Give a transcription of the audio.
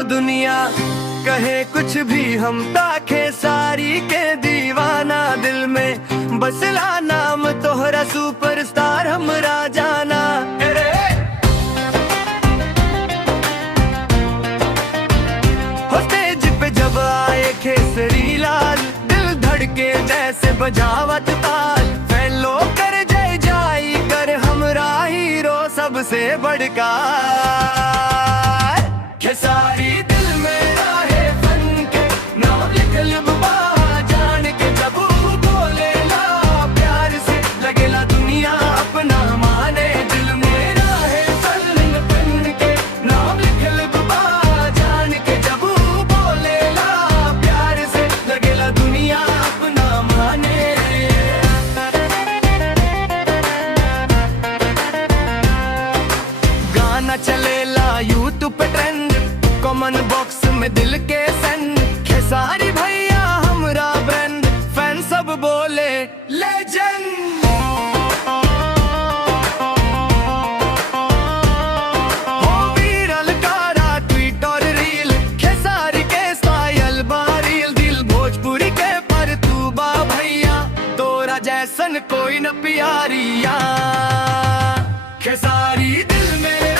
हो दुनिया कहे कुछ भी, हम ताखे सारी के दीवाना। दिल में बसला नाम तोहरा सुपरस्टार हमरा जाना। हो स्टेज पे जब आए केसरी लाल, दिल धड़के जैसे बजावत ताल। फैलो कर जय जाई कर हमरा हीरो सबसे बढ़का। खेसारी दिल में राहे बन के नाम लिखल बा जान के। जब बोले ला प्यार से लगेला दुनिया अपना माने। दिल में राहे बन के नाम लिखल बा जान के। जब बोले ला प्यार से लगेला दुनिया अपना माने। गाना चलेला यूट्यूब पे ट्रेंड, कॉमन बॉक्स में दिल के सेंड। खेसारी भैया हमरा ब्रांड, फैन सब बोले लेजेंड। हो वायरल कारा ट्वीट और रील, खेसारी के स्टाइल बारील। दिल भोजपुरी के पर तू बा भैया, तोरा जैसन कोई न प्यारिया। खेसारी दिल में